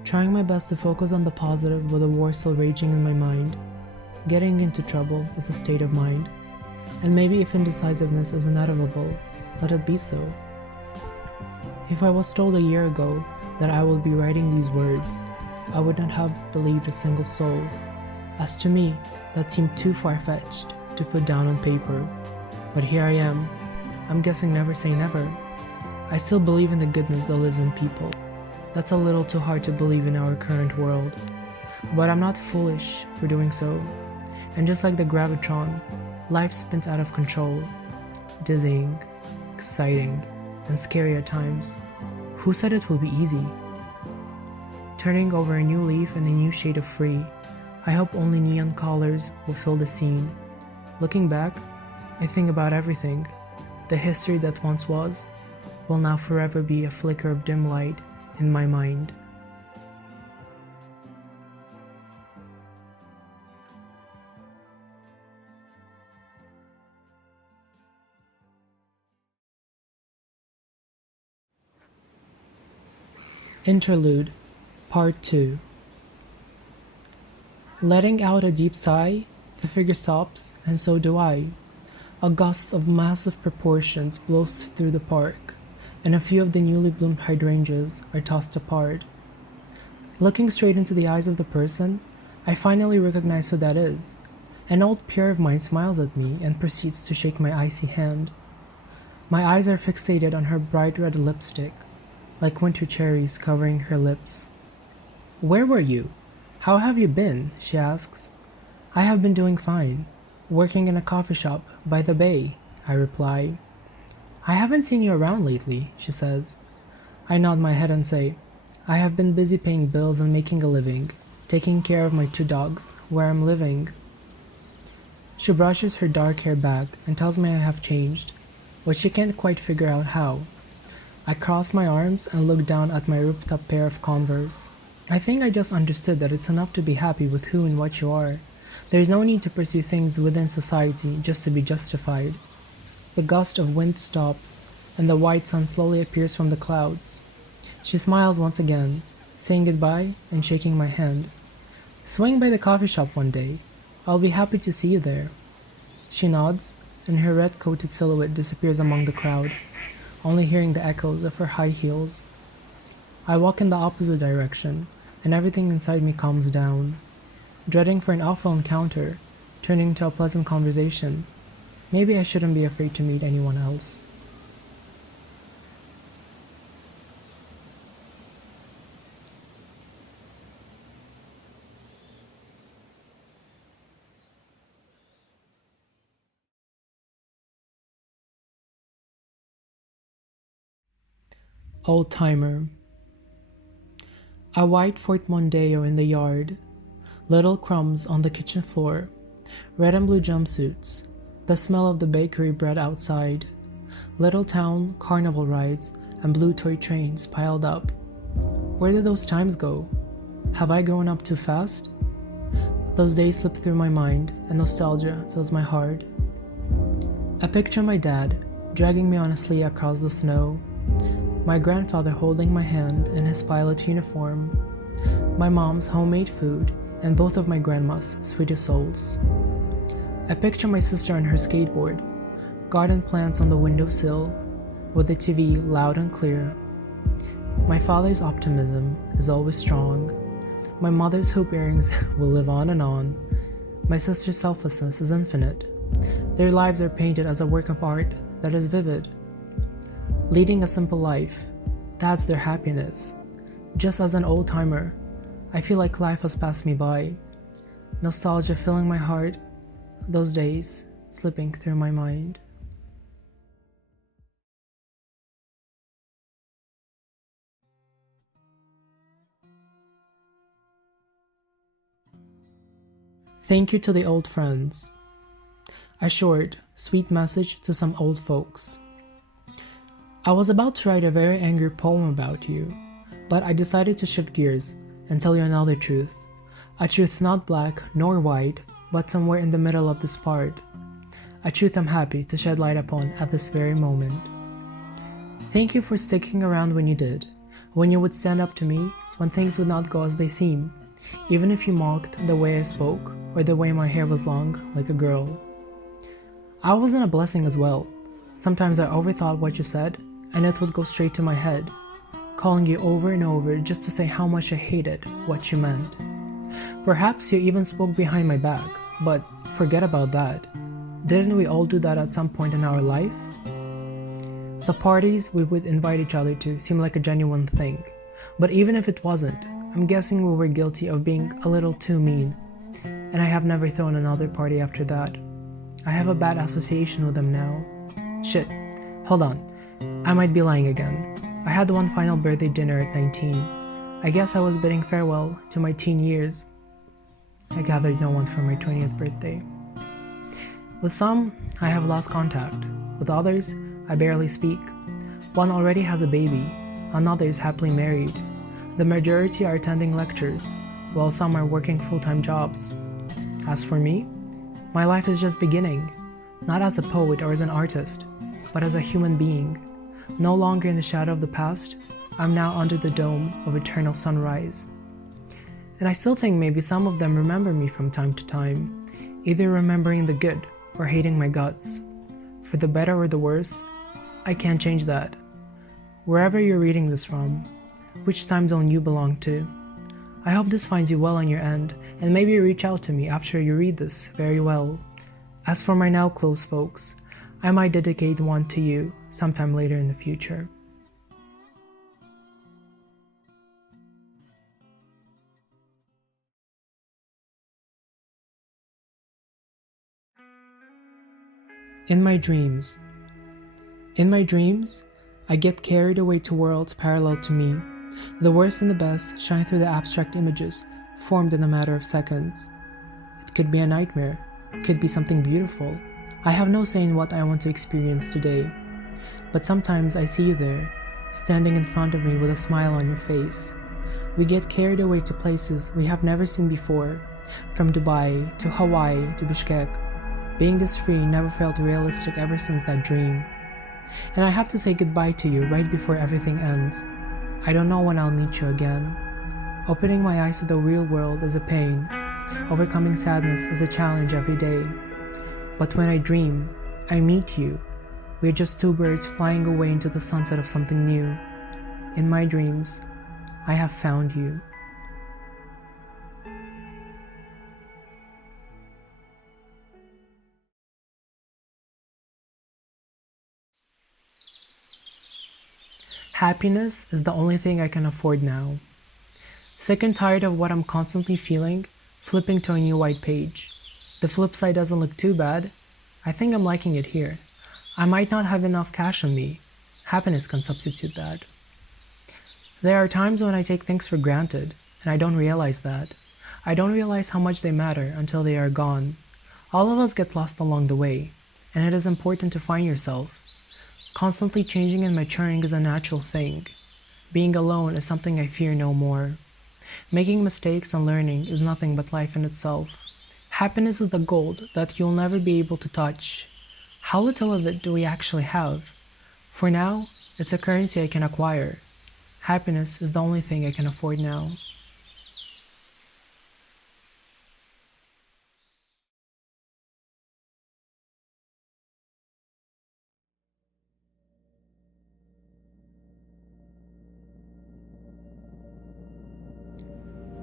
Trying my best to focus on the positive with a war still raging in my mind. Getting into trouble is a state of mind. And maybe if indecisiveness is inevitable, let it be so. If I was told a year ago that I will be writing these words, I would not have believed a single soul. As to me, that seemed too far-fetched to put down on paper. But here I am. I'm guessing never say never. I still believe in the goodness that lives in people. That's a little too hard to believe in our current world. But I'm not foolish for doing so. And just like the gravitron, life spins out of control. Dizzying, exciting, and scary at times. Who said it will be easy? Turning over a new leaf and a new shade of free. I hope only neon colors will fill the scene. Looking back, I think about everything. The history that once was will now forever be a flicker of dim light in my mind. Interlude Part II. Letting out a deep sigh, the figure stops, and so do I. A gust of massive proportions blows through the park, and a few of the newly bloomed hydrangeas are tossed apart. Looking straight into the eyes of the person, I finally recognize who that is. An old peer of mine smiles at me and proceeds to shake my icy hand. My eyes are fixated on her bright red lipstick, like winter cherries covering her lips. "Where were you? How have you been?" she asks. "I have been doing fine, working in a coffee shop by the bay," I reply. "I haven't seen you around lately," she says. I nod my head and say, "I have been busy paying bills and making a living, taking care of my 2 dogs, where I'm living." She brushes her dark hair back and tells me I have changed, but she can't quite figure out how. I cross my arms and look down at my ripped-up pair of Converse. I think I just understood that it's enough to be happy with who and what you are. There is no need to pursue things within society just to be justified. The gust of wind stops, and the white sun slowly appears from the clouds. She smiles once again, saying goodbye and shaking my hand. "Swing by the coffee shop one day. I'll be happy to see you there." She nods, and her red-coated silhouette disappears among the crowd, only hearing the echoes of her high heels. I walk in the opposite direction, and everything inside me calms down. Dreading for an awful encounter, turning to a pleasant conversation. Maybe I shouldn't be afraid to meet anyone else. Old Timer. A white Fort Mondeo in the yard, little crumbs on the kitchen floor, red and blue jumpsuits, the smell of the bakery bread outside, little town carnival rides and blue toy trains piled up. Where did those times go? Have I grown up too fast? Those days slip through my mind and nostalgia fills my heart. I picture my dad dragging me on a sleigh across the snow, my grandfather holding my hand in his pilot uniform, my mom's homemade food, and both of my grandma's sweetest souls. I picture my sister on her skateboard, garden plants on the windowsill, with the TV loud and clear. My father's optimism is always strong. My mother's hoop earrings will live on and on. My sister's selflessness is infinite. Their lives are painted as a work of art that is vivid. Leading a simple life, that's their happiness. Just as an old-timer, I feel like life has passed me by. Nostalgia filling my heart, those days slipping through my mind. Thank you to the old friends. A short, sweet message to some old folks. I was about to write a very angry poem about you, but I decided to shift gears and tell you another truth. A truth not black nor white, but somewhere in the middle of this part. A truth I'm happy to shed light upon at this very moment. Thank you for sticking around when you did, when you would stand up to me when things would not go as they seem, even if you mocked the way I spoke or the way my hair was long like a girl. I wasn't a blessing as well. Sometimes I overthought what you said, and it would go straight to my head, calling you over and over just to say how much I hated what you meant. Perhaps you even spoke behind my back, but forget about that. Didn't we all do that at some point in our life? The parties we would invite each other to seemed like a genuine thing, but even if it wasn't, I'm guessing we were guilty of being a little too mean, and I have never thrown another party after that. I have a bad association with them now. Shit, hold on, I might be lying again. I had one final birthday dinner at 19. I guess I was bidding farewell to my teen years. I gathered no one for my 20th birthday. With some, I have lost contact. With others, I barely speak. One already has a baby, another is happily married. The majority are attending lectures, while some are working full-time jobs. As for me, my life is just beginning, not as a poet or as an artist, but as a human being. No longer in the shadow of the past, I'm now under the dome of eternal sunrise. And I still think maybe some of them remember me from time to time, either remembering the good or hating my guts. For the better or the worse, I can't change that. Wherever you're reading this from, which time zone you belong to, I hope this finds you well on your end, and maybe reach out to me after you read this very well. As for my now close folks, I might dedicate one to you sometime later in the future. In my dreams. In my dreams, I get carried away to worlds parallel to me. The worst and the best shine through the abstract images formed in a matter of seconds. It could be a nightmare, it could be something beautiful. I have no say in what I want to experience today. But sometimes I see you there, standing in front of me with a smile on your face. We get carried away to places we have never seen before, from Dubai to Hawaii to Bishkek. Being this free never felt realistic ever since that dream. And I have to say goodbye to you right before everything ends. I don't know when I'll meet you again. Opening my eyes to the real world is a pain. Overcoming sadness is a challenge every day. But when I dream, I meet you. We're just two birds flying away into the sunset of something new. In my dreams, I have found you. Happiness is the only thing I can afford now. Sick and tired of what I'm constantly feeling, flipping to a new white page. The flip side doesn't look too bad. I think I'm liking it here. I might not have enough cash on me. Happiness can substitute that. There are times when I take things for granted, and I don't realize that. I don't realize how much they matter until they are gone. All of us get lost along the way, and it is important to find yourself. Constantly changing and maturing is a natural thing. Being alone is something I fear no more. Making mistakes and learning is nothing but life in itself. Happiness is the gold that you'll never be able to touch. How little of it do we actually have? For now, it's a currency I can acquire. Happiness is the only thing I can afford now.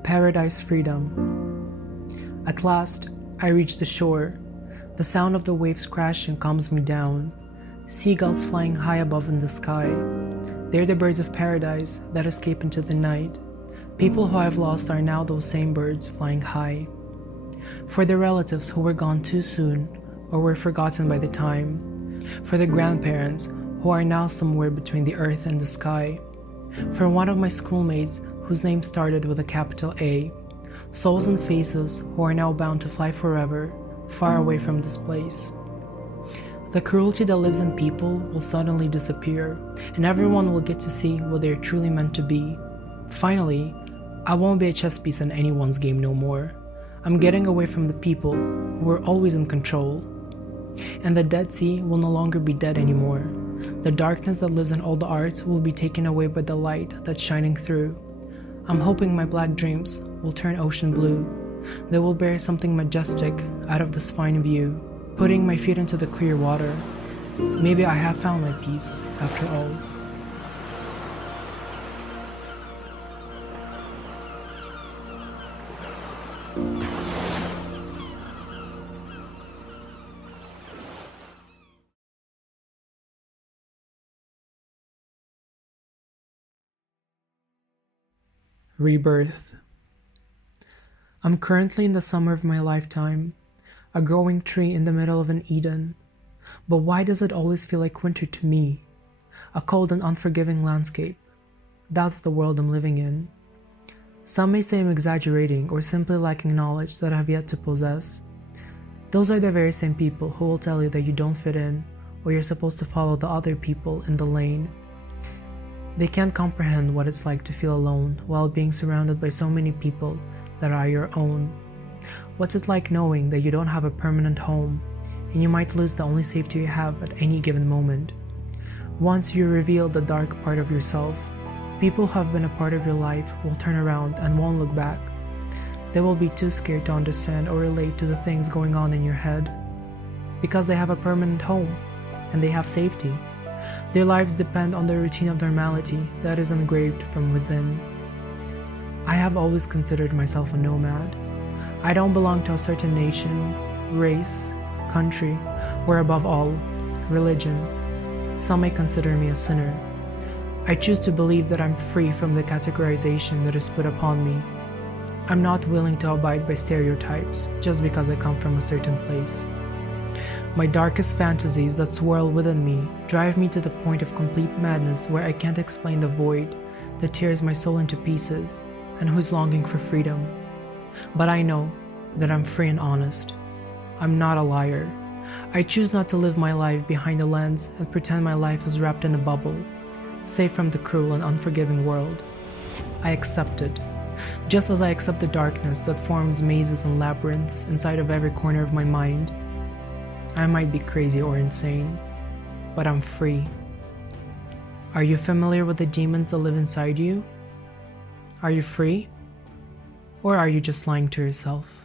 Paradise Freedom. At last, I reach the shore. The sound of the waves crashing calms me down. Seagulls flying high above in the sky. They're the birds of paradise that escape into the night. People who I've lost are now those same birds flying high. For the relatives who were gone too soon or were forgotten by the time. For the grandparents who are now somewhere between the earth and the sky. For one of my schoolmates whose name started with a capital A. Souls and faces who are now bound to fly forever, far away from this place. The cruelty that lives in people will suddenly disappear, and everyone will get to see what they are truly meant to be. Finally, I won't be a chess piece in anyone's game no more. I'm getting away from the people who were always in control. And the Dead Sea will no longer be dead anymore. The darkness that lives in all the arts will be taken away by the light that's shining through. I'm hoping my black dreams will turn ocean blue. They will bear something majestic out of this fine view, putting my feet into the clear water. Maybe I have found my peace after all. Rebirth. I'm currently in the summer of my lifetime, a growing tree in the middle of an Eden. But why does it always feel like winter to me? A cold and unforgiving landscape. That's the world I'm living in. Some may say I'm exaggerating or simply lacking knowledge that I have yet to possess. Those are the very same people who will tell you that you don't fit in or you're supposed to follow the other people in the lane. They can't comprehend what it's like to feel alone while being surrounded by so many people that are your own. What's it like knowing that you don't have a permanent home and you might lose the only safety you have at any given moment? Once you reveal the dark part of yourself, people who have been a part of your life will turn around and won't look back. They will be too scared to understand or relate to the things going on in your head. Because they have a permanent home and they have safety. Their lives depend on the routine of normality that is engraved from within. I have always considered myself a nomad. I don't belong to a certain nation, race, country, or above all, religion. Some may consider me a sinner. I choose to believe that I'm free from the categorization that is put upon me. I'm not willing to abide by stereotypes just because I come from a certain place. My darkest fantasies that swirl within me drive me to the point of complete madness where I can't explain the void that tears my soul into pieces and who's longing for freedom. But I know that I'm free and honest. I'm not a liar. I choose not to live my life behind a lens and pretend my life is wrapped in a bubble, safe from the cruel and unforgiving world. I accept it, just as I accept the darkness that forms mazes and labyrinths inside of every corner of my mind. I might be crazy or insane, but I'm free. Are you familiar with the demons that live inside you? Are you free? Or are you just lying to yourself?